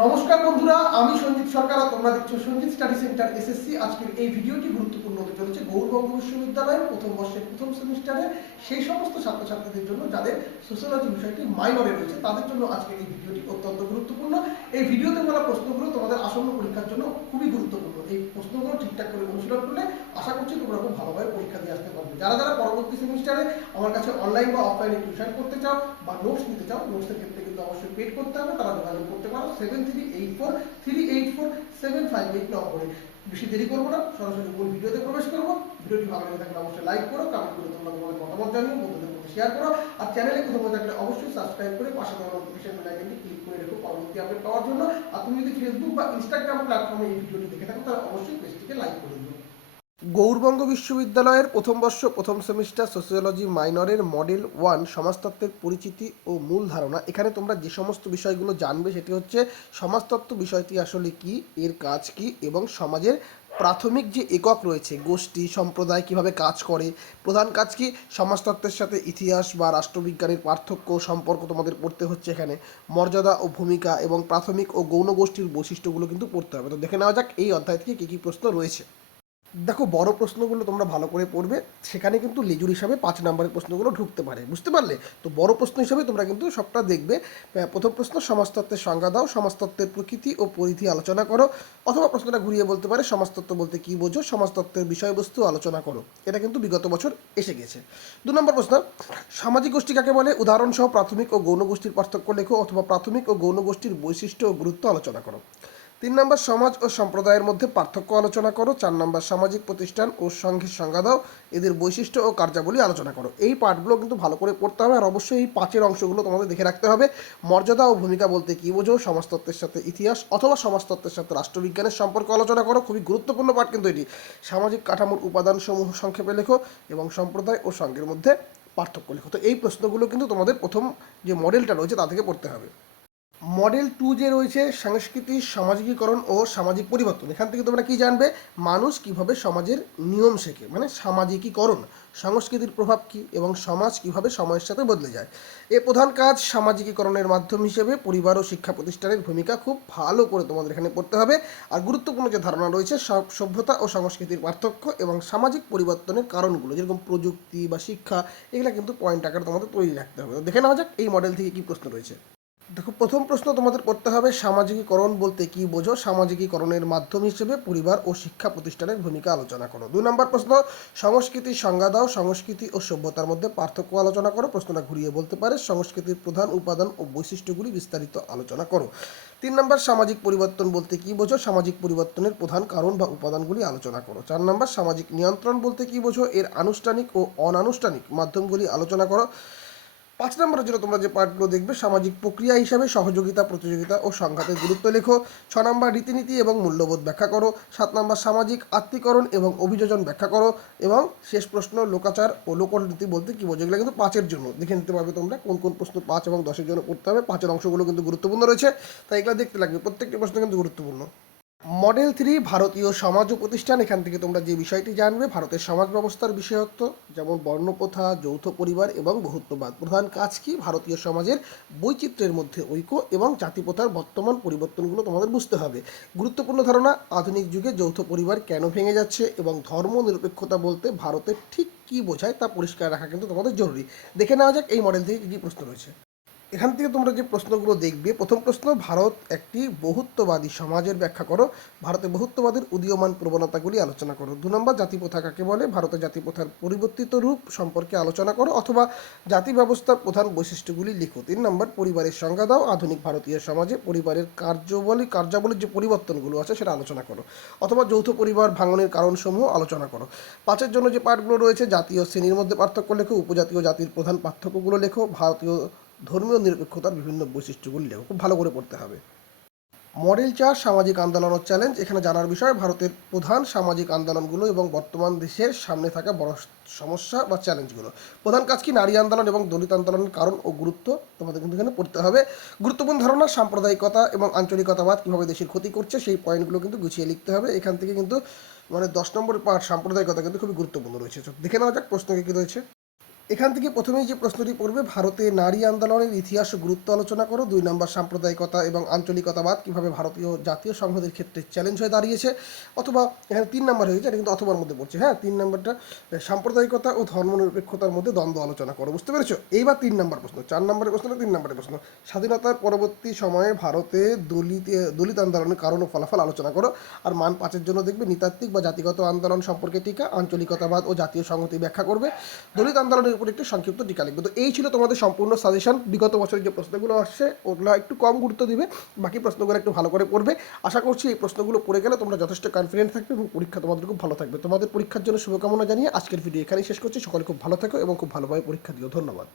নমস্কার বন্ধুরা, আমি সঞ্জিত সরকার আর তোমরা দেখছো সঞ্জিত স্টাডি সেন্টার এসএসসি। আজকের এই ভিডিওটি গুরুত্বপূর্ণ হতে চলেছে গৌড়বঙ্গ বিশ্ববিদ্যালয়ের প্রথম বর্ষের প্রথম সেমিস্টারে সেই সমস্ত ছাত্রছাত্রীদের জন্য যাদের সোশ্যোলজি বিষয়টি মাইনরে রয়েছে, তাদের জন্য আজকের এই ভিডিওটি অত্যন্ত গুরুত্বপূর্ণ। এই ভিডিওতে বলা প্রশ্নগুলো তোমাদের আসন্ন পরীক্ষার জন্য খুবই গুরুত্বপূর্ণ। এই প্রশ্নগুলো ঠিকঠাক করে অনুশীলন করলে আশা করছি তোমরা খুব ভালোভাবে পরীক্ষা দিয়ে আসতে পারবে। যারা যারা পরবর্তী সেমিস্টারে আমার কাছে অনলাইন বা অফলাইনে টিউশন করতে চাও বা নোটস নিতে চাও, নোটসের ক্ষেত্রে কিন্তু অবশ্যই পেড করতে হবে। তারা যোগাযোগ করতে পারো 7384384758 নম্বরে। বেশি দেরি করবো না, সরাসরি মূল ভিডিওতে প্রবেশ করবো। ভিডিওটি ভালো লেগে থাকলে অবশ্যই লাইক করো, কমেন্ট করে তোমরা তোমাদের মতামত জানিও, বন্ধুদের মধ্যে শেয়ার করো। আর চ্যানেলে প্রথম থাকলে অবশ্যই সাবস্ক্রাইব করে পাশে থাকা নোটিফিকেশন বেল আইকনটি ক্লিক করে রেখো পরবর্তী আপডেট পাওয়ার জন্য। আর তুমি যদি ফেসবুক বা ইনস্টাগ্রাম প্ল্যাটফর্মে এই ভিডিওটি দেখে থাকো, তাহলে অবশ্যই পেজটিকে লাইক করে দিও। গৌড়বঙ্গ বিশ্ববিদ্যালয়ের প্রথম বর্ষ প্রথম সেমিস্টার সোসিওলজি মাইনরের মডেল 1 সমাজতত্ত্বের পরিচিতি ও মূল ধারণা। এখানে তোমরা যে সমস্ত বিষয়গুলো জানবে সেটি হচ্ছে সমাজতত্ত্ব বিষয়টি আসলে কি, এর কাজ কি, এবং সমাজের প্রাথমিক যে একক রয়েছে গোষ্ঠী সম্প্রদায় কিভাবে কাজ করে, প্রধান কাজ কি, সমাজতত্ত্বের সাথে ইতিহাস বা রাষ্ট্রবিজ্ঞানের পার্থক্য সম্পর্ক তোমাদের পড়তে হচ্ছে। এখানে মর্যাদা ও ভূমিকা এবং প্রাথমিক ও গৌণ গোষ্ঠীর বৈশিষ্ট্যগুলো কিন্তু পড়তে হবে। তো দেখে নেওয়া যাক এই অধ্যায় থেকে কী কী প্রশ্ন রয়েছে। দেখো, বড় প্রশ্নগুলো তোমরা ভালো করে পড়বে, সেখানে কিন্তু লেজুর হিসাবে 5 নম্বরের প্রশ্নগুলো ঢুকতে পারে, বুঝতে পারলে? তো বড় প্রশ্ন হিসাবে তোমরা কিন্তু সবটা দেখবে। প্রথম প্রশ্ন, সমাজতত্ত্বের সংজ্ঞা দাও, সমাজতত্ত্বের প্রকৃতি ও পরিধি আলোচনা করো। অথবা প্রশ্নটা ঘুরিয়ে বলতে পারে সমাজতত্ত্ব বলতে কী বোঝো, সমাজতত্ত্বের বিষয়বস্তু আলোচনা করো। এটা কিন্তু বিগত বছর এসে গেছে। 2 নম্বর প্রশ্ন, সামাজিক গোষ্ঠী কাকে বলে, উদাহরণসহ প্রাথমিক ও গৌণ গোষ্ঠীর পার্থক্য লেখো, অথবা প্রাথমিক ও গৌণ গোষ্ঠীর বৈশিষ্ট্য ও গুরুত্ব আলোচনা করো। 3 নম্বর, সমাজ ও সম্প্রদায়ের মধ্যে পার্থক্য আলোচনা করো। 4 নম্বর, সামাজিক প্রতিষ্ঠান ও সংঘের সংজ্ঞা দাও, এদের বৈশিষ্ট্য ও কার্যাবলী আলোচনা করো। এই পার্টগুলো কিন্তু ভালো করে পড়তে হবে, আর অবশ্যই এই 5 অংশগুলো তোমাদের দেখে রাখতে হবে। মর্যাদা ও ভূমিকা বলতে কী বোঝো, সমাজতত্ত্বের সাথে ইতিহাস অথবা সমাজতত্ত্বের সাথে রাষ্ট্রবিজ্ঞানের সম্পর্ক আলোচনা করো। খুবই গুরুত্বপূর্ণ পার্ট কিন্তু এটি। সামাজিক কাঠামোর উপাদানসমূহ সংক্ষেপে লেখো এবং সম্প্রদায় ও সংঘের মধ্যে পার্থক্য লেখো। তো এই প্রশ্নগুলো কিন্তু তোমাদের প্রথম যে মডেলটা রয়েছে তা থেকে পড়তে হবে। মডেল 2 যে রয়েছে সংস্কৃতি, সামাজিকীকরণ ও সামাজিক পরিবর্তন, এখান থেকে তোমরা কি জানবে, মানুষ কিভাবে সমাজের নিয়ম শেখে, মানে সামাজিকীকরণ, সংস্কৃতির প্রভাব কি এবং সমাজ কিভাবে সময়ের সাথে বদলে যায়। এর প্রধান কাজ সামাজিকীকরণের মাধ্যম হিসেবে পরিবার ও শিক্ষা প্রতিষ্ঠানের ভূমিকা খুব ভালো করে তোমাদের এখানে পড়তে হবে। আর গুরুত্বপূর্ণ যে ধারণা রয়েছে সভ্যতা ও সংস্কৃতির পার্থক্য এবং সামাজিক পরিবর্তনের কারণগুলো, যেরকম প্রযুক্তি বা শিক্ষা, এগুলো কিন্তু পয়েন্ট আকারে তোমাদের তৈরি রাখতে হবে। তো দেখে নেওয়া যাক এই মডেল থেকে কী প্রশ্ন রয়েছে। দেখো, প্রথম প্রশ্ন তোমাদের করতে হবে সামাজিকীকরণ বলতে কী বোঝো, সামাজিকীকরণের মাধ্যম হিসেবে পরিবার ও শিক্ষা প্রতিষ্ঠানের ভূমিকা আলোচনা করো। 2 নম্বর প্রশ্ন, সংস্কৃতির সংজ্ঞা দাও, সংস্কৃতি ও সভ্যতার মধ্যে পার্থক্য আলোচনা করো। প্রশ্নটা ঘুরিয়ে বলতে পারে সংস্কৃতির প্রধান উপাদান ও বৈশিষ্ট্যগুলি বিস্তারিত আলোচনা করো। 3 নম্বর, সামাজিক পরিবর্তন বলতে কী বোঝো, সামাজিক পরিবর্তনের প্রধান কারণ বা উপাদানগুলি আলোচনা করো। 4 নম্বর, সামাজিক নিয়ন্ত্রণ বলতে কী বোঝো, এর আনুষ্ঠানিক ও অনানুষ্ঠানিক মাধ্যমগুলি আলোচনা করো। 5 নম্বরের জন্য তোমরা যে পার্টগুলো দেখবে, সামাজিক প্রক্রিয়া হিসাবে সহযোগিতা, প্রতিযোগিতা ও সংঘাতের গুরুত্ব লেখো। 6 নম্বর, রীতিনীতি এবং মূল্যবোধ ব্যাখ্যা করো। 7 নম্বর, সামাজিক আত্মীকরণ এবং অভিযোজন ব্যাখ্যা করো। এবং শেষ প্রশ্ন, লোকাচার ও লোকনীতি বলতে কী বোঝো। এগুলো কিন্তু 5-এর জন্য দেখে নিতে পারবে তোমরা কোন কোন প্রশ্ন 5 এবং 10-এর জন্য পড়তে হবে। 5-এর অংশগুলো কিন্তু গুরুত্বপূর্ণ রয়েছে, তাই এগুলো দেখতে লাগবে, প্রত্যেকটি প্রশ্ন কিন্তু গুরুত্বপূর্ণ। মডেল 3 ভারতীয় সমাজ ও প্রতিষ্ঠান, এখান থেকে তোমরা যে বিষয়টি জানবে ভারতের সমাজ ব্যবস্থার বিষয়ত্ব, যেমন বর্ণপ্রথা, যৌথ পরিবার এবং বহুত্ববাদ। প্রধান কাজ কি, ভারতীয় সমাজের বৈচিত্র্যের মধ্যে ঐক্য এবং জাতিপ্রথার বর্তমান পরিবর্তনগুলো তোমাদের বুঝতে হবে। গুরুত্বপূর্ণ ধারণা, আধুনিক যুগে যৌথ পরিবার কেন ভেঙে যাচ্ছে এবং ধর্ম নিরপেক্ষতা বলতে ভারতের ঠিক কী বোঝায় তা পরিষ্কার রাখা কিন্তু তোমাদের জরুরি। দেখে নেওয়া যাক এই মডেল থেকে কী কী প্রশ্ন রয়েছে। এখান থেকে তোমরা যে প্রশ্নগুলো দেখবে, প্রথম প্রশ্ন, ভারত একটি বহুত্ববাদী সমাজের ব্যাখ্যা করো। ভারতে বহুত্ববাদের উদীয়মান প্রবণতাগুলি আলোচনা করো। 2 নম্বর, জাতিপ্রথা কাকে বলে, ভারতে জাতিপ্রথার পরিবর্তিত রূপ সম্পর্কে আলোচনা করো অথবা জাতি ব্যবস্থার প্রধান বৈশিষ্ট্যগুলি লিখো। 3 নম্বর, পরিবারের সংজ্ঞা দাও, আধুনিক ভারতীয় সমাজে পরিবারের কার্যাবলীর যে পরিবর্তনগুলো আছে সেটা আলোচনা করো অথবা যৌথ পরিবার ভাঙনের কারণসমূহ আলোচনা করো। 5-এর জন্য যে পার্টগুলো রয়েছে, জাতীয় শ্রেণীর মধ্যে পার্থক্য লেখো, উপজাতীয় জাতির প্রধান পার্থক্যগুলো লেখো, ভারতীয় ধর্মীয় নিরপেক্ষতার বিভিন্ন বৈশিষ্ট্যগুলি লেখো। খুব ভালো করে পড়তে হবে। মডেল 4 সামাজিক আন্দোলন ও চ্যালেঞ্জ, এখানে জানার বিষয় ভারতের প্রধান সামাজিক আন্দোলনগুলো এবং বর্তমান দেশের সামনে থাকা বড় সমস্যা বা চ্যালেঞ্জগুলো। প্রধান কাজ কি, নারী আন্দোলন এবং দলিত আন্দোলনের কারণ ও গুরুত্ব তোমাদের কিন্তু এখানে পড়তে হবে। গুরুত্বপূর্ণ ধারণা, সাম্প্রদায়িকতা এবং আঞ্চলিকতাবাদ কীভাবে দেশের ক্ষতি করছে সেই পয়েন্টগুলো কিন্তু গুছিয়ে লিখতে হবে। এখান থেকে কিন্তু 10 নম্বর পার্ট সাম্প্রদায়িকতা কিন্তু খুবই গুরুত্বপূর্ণ রয়েছে। দেখে নেওয়া যাক প্রশ্ন কী রয়েছে। এখান থেকে প্রথমেই যে প্রশ্নটি পড়বে, ভারতে নারী আন্দোলনের ইতিহাস ও গুরুত্ব আলোচনা করো। 2 নম্বর, সাম্প্রদায়িকতা এবং আঞ্চলিকতাবাদ কিভাবে ভারতীয় জাতীয় সংহতির ক্ষেত্রে চ্যালেঞ্জ হয়ে দাঁড়িয়েছে। অথবা এখানে 3 নম্বর হয়ে গেছে, এটা কিন্তু অথবার মধ্যে পড়ছে। হ্যাঁ, 3 নম্বরটা সাম্প্রদায়িকতা ও ধর্মনিরপেক্ষতার মধ্যে দ্বন্দ্ব আলোচনা করো। বুঝতে পেরেছো? এইবার 3 নম্বর প্রশ্ন, 4 নম্বরের প্রশ্ন না 3 নম্বরের প্রশ্ন, স্বাধীনতার পরবর্তী সময়ে ভারতে দলিত আন্দোলনের কারণ ও ফলাফল আলোচনা করো। আর মান 5-এর জন্য দেখবে নৃতাত্ত্বিক বা জাতিগত আন্দোলন সম্পর্কে টিকা, আঞ্চলিকতাবাদ ও জাতীয় সংহতি ব্যাখ্যা করবে, দলিত আন্দোলনের উপর একটি সংক্ষিপ্ত টিকা লিখবে। তো এই ছিল তোমাদের সম্পূর্ণ সাজেশন। বিগত বছরের যে প্রশ্নগুলো আসছে ওগুলো একটু কম গুরুত্ব দিবে, বাকি প্রশ্নগুলো একটু ভালো করে পড়বে। আশা করছি এই প্রশ্নগুলো পড়ে গেলে তোমরা যথেষ্ট কনফিডেন্ট থাকবে এবং পরীক্ষা তোমাদের খুব ভালো থাকবে। তোমাদের পরীক্ষার জন্য শুভকামনা জানিয়ে আজকের ভিডিও এখানেই শেষ করছি। সকলে খুব ভালো থাকো এবং খুব ভালোভাবে পরীক্ষা দিও। ধন্যবাদ।